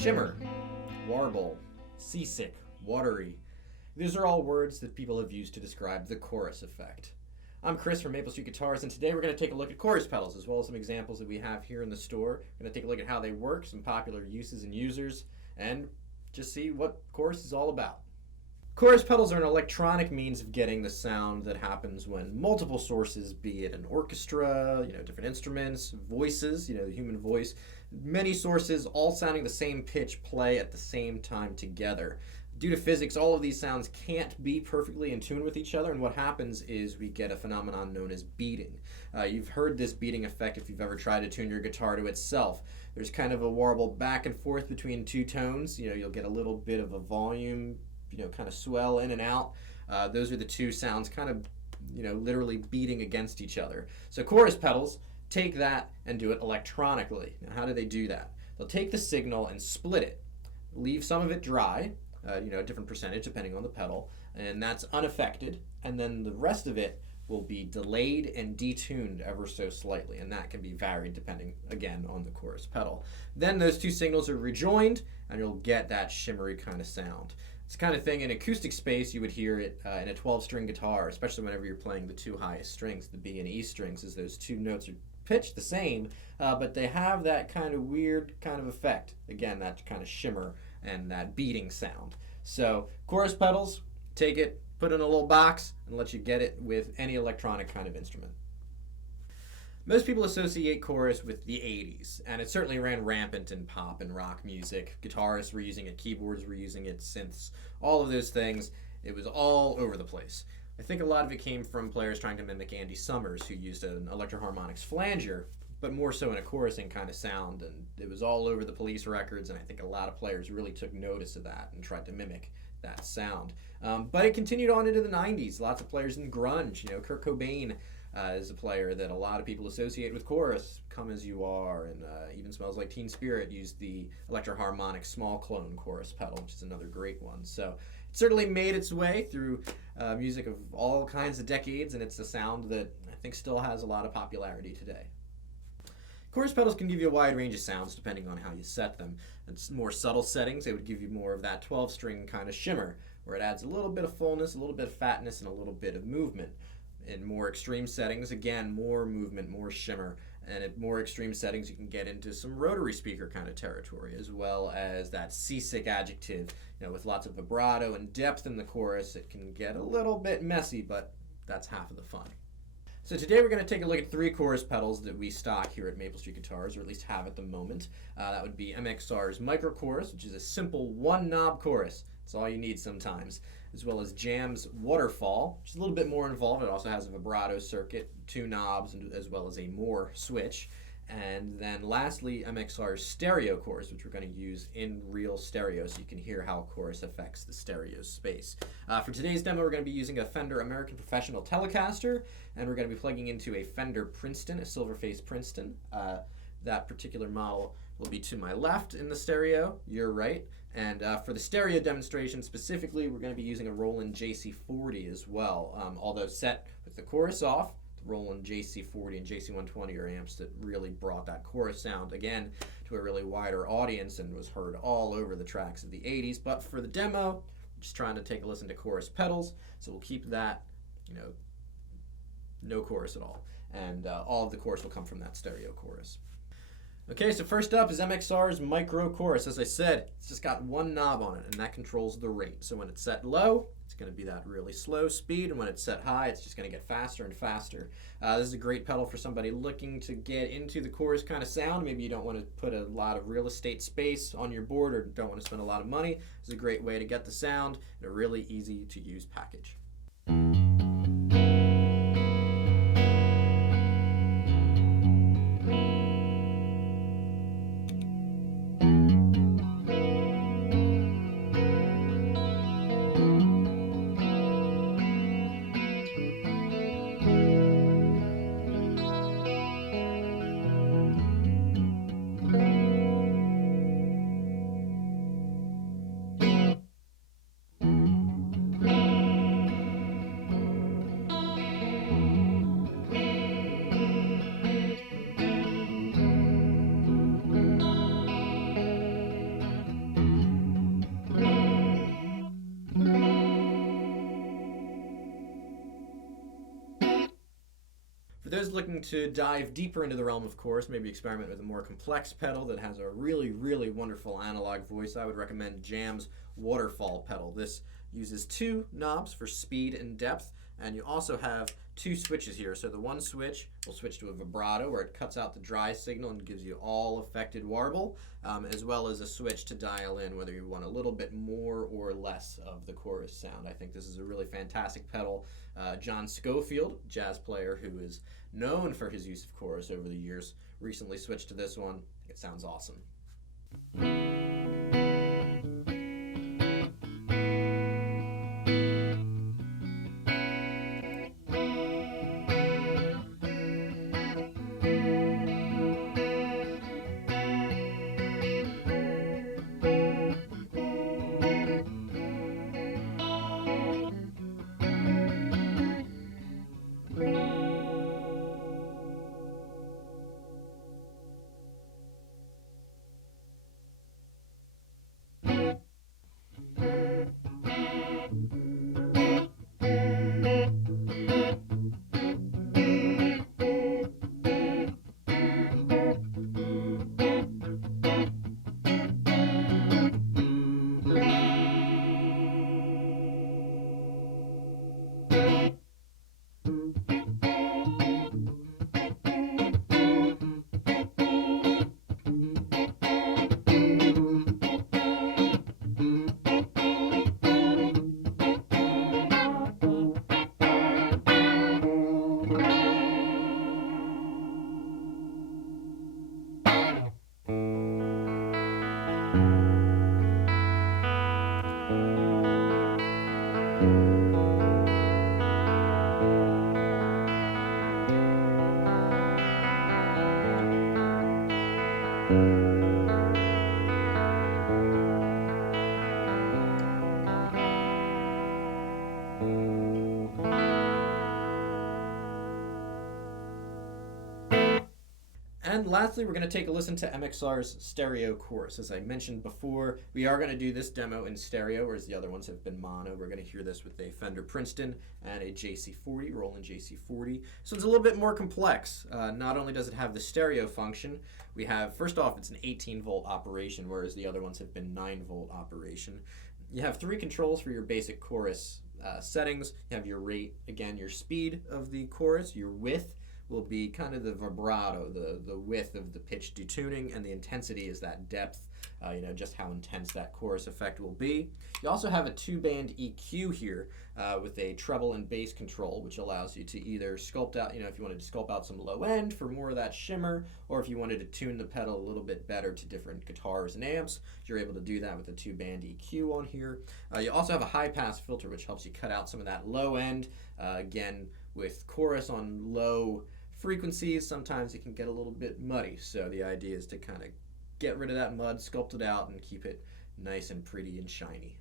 Shimmer, warble, seasick, watery. These are all words that people have used to describe the chorus effect. I'm Chris from Maple Street Guitars, and today we're going to take a look at chorus pedals as well as some examples that we have here in the store. We're going to take a look at how they work, some popular uses and users, and just see what chorus is all about. Chorus pedals are an electronic means of getting the sound that happens when multiple sources, be it an orchestra, different instruments, voices, the human voice, many sources all sounding the same pitch play at the same time together. Due to physics, all of these sounds can't be perfectly in tune with each other, and what happens is we get a phenomenon known as beating. You've heard this beating effect if you've ever tried to tune your guitar to itself. There's kind of a warble back and forth between two tones. You'll get a little bit of a volume, kind of swell in and out. Those are the two sounds kind of, literally beating against each other. So chorus pedals take that and do it electronically. Now, how do they do that? They'll take the signal and split it, leave some of it dry, a different percentage depending on the pedal, and that's unaffected, and then the rest of it will be delayed and detuned ever so slightly, and that can be varied depending, again, on the chorus pedal. Then those two signals are rejoined, and you'll get that shimmery kind of sound. It's the kind of thing in acoustic space you would hear it in a 12-string guitar, especially whenever you're playing the two highest strings, the B and E strings, as those two notes are pitched the same, but they have that kind of weird kind of effect. Again, that kind of shimmer and that beating sound. So chorus pedals, take it, put it in a little box, and let you get it with any electronic kind of instrument. Most people associate chorus with the 80s, and it certainly ran rampant in pop and rock music. Guitarists were using it, keyboards were using it, synths, all of those things. It was all over the place. I think a lot of it came from players trying to mimic Andy Summers, who used an Electro-Harmonix flanger, but more so in a chorusing kind of sound, and it was all over the Police records, and I think a lot of players really took notice of that and tried to mimic that sound. But it continued on into the 90s. Lots of players in grunge, Kurt Cobain is a player that a lot of people associate with chorus. Come As You Are, and even Smells Like Teen Spirit used the Electro-Harmonix small clone chorus pedal, which is another great one. So it certainly made its way through music of all kinds of decades, and it's a sound that I think still has a lot of popularity today. Chorus pedals can give you a wide range of sounds depending on how you set them. It's more subtle settings, they would give you more of that 12-string kind of shimmer, where it adds a little bit of fullness, a little bit of fatness, and a little bit of movement. In more extreme settings, again, more movement, more shimmer, and at more extreme settings you can get into some rotary speaker kind of territory, as well as that seasick adjective. With lots of vibrato and depth in the chorus, it can get a little bit messy, but that's half of the fun. So today we're going to take a look at three chorus pedals that we stock here at Maple Street Guitars, or at least have at the moment. That would be MXR's Micro Chorus, which is a simple one-knob chorus. That's all you need sometimes. As well as Jam's Waterfall, which is a little bit more involved. It also has a vibrato circuit, two knobs, as well as a more switch. And then lastly, MXR Stereo Chorus, which we're going to use in real stereo so you can hear how chorus affects the stereo space. For today's demo, we're going to be using a Fender American Professional Telecaster, and we're going to be plugging into a Fender Princeton, a silver-faced Princeton. That particular model will be to my left in the stereo, your right. And for the stereo demonstration specifically, we're going to be using a Roland JC40 as well. Although set with the chorus off, the Roland JC40 and JC120 are amps that really brought that chorus sound, again, to a really wider audience and was heard all over the tracks of the 80s. But for the demo, we're just trying to take a listen to chorus pedals, so we'll keep that, no chorus at all. And all of the chorus will come from that stereo chorus. Okay, so first up is MXR's Micro Chorus. As I said, it's just got one knob on it, and that controls the rate. So when it's set low, it's going to be that really slow speed, and when it's set high, it's just going to get faster and faster. This is a great pedal for somebody looking to get into the chorus kind of sound. Maybe you don't want to put a lot of real estate space on your board or don't want to spend a lot of money. It's a great way to get the sound in a really easy to use package. For those looking to dive deeper into the realm of chorus, maybe experiment with a more complex pedal that has a really, really wonderful analog voice, I would recommend Jam's Waterfall pedal. This uses 2 knobs for speed and depth, and you also have 2 switches here. So the one switch will switch to a vibrato where it cuts out the dry signal and gives you all affected warble, as well as a switch to dial in whether you want a little bit more or less of the chorus sound. I think this is a really fantastic pedal. John Scofield, jazz player who is known for his use of chorus over the years, recently switched to this one. It sounds awesome. And lastly, we're going to take a listen to MXR's Stereo Chorus. As I mentioned before, we are going to do this demo in stereo, whereas the other ones have been mono. We're going to hear this with a Fender Princeton and a JC40, Roland JC40. So it's a little bit more complex. Not only does it have the stereo function, we have, first off, it's an 18-volt operation, whereas the other ones have been 9-volt operation. You have 3 controls for your basic chorus settings. You have your rate, again, your speed of the chorus, your width will be kind of the vibrato, the width of the pitch detuning, and the intensity is that depth, just how intense that chorus effect will be. You also have a 2-band EQ here with a treble and bass control, which allows you to either sculpt out, if you wanted to sculpt out some low end for more of that shimmer, or if you wanted to tune the pedal a little bit better to different guitars and amps, you're able to do that with a 2-band EQ on here. You also have a high-pass filter, which helps you cut out some of that low end. Again, with chorus on low frequencies, sometimes it can get a little bit muddy, so the idea is to kind of get rid of that mud, sculpt it out, and keep it nice and pretty and shiny.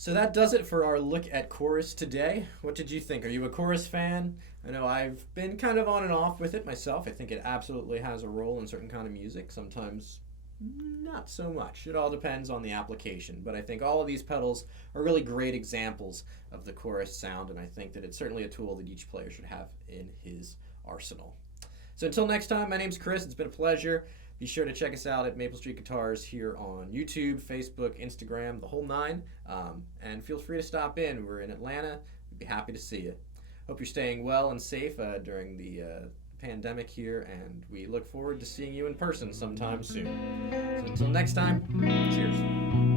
So that does it for our look at chorus today. What did you think? Are you a chorus fan? I know I've been kind of on and off with it myself. I think it absolutely has a role in certain kind of music. Sometimes Not so much. It all depends on the application, but I think all of these pedals are really great examples of the chorus sound, and I think that it's certainly a tool that each player should have in his arsenal. So until next time, my name's Chris. It's been a pleasure. Be sure to check us out at Maple Street Guitars here on YouTube, Facebook, Instagram, the whole nine, and feel free to stop in. We're in Atlanta. We'd be happy to see you. Hope you're staying well and safe during the pandemic here, and we look forward to seeing you in person sometime soon. So until next time, cheers.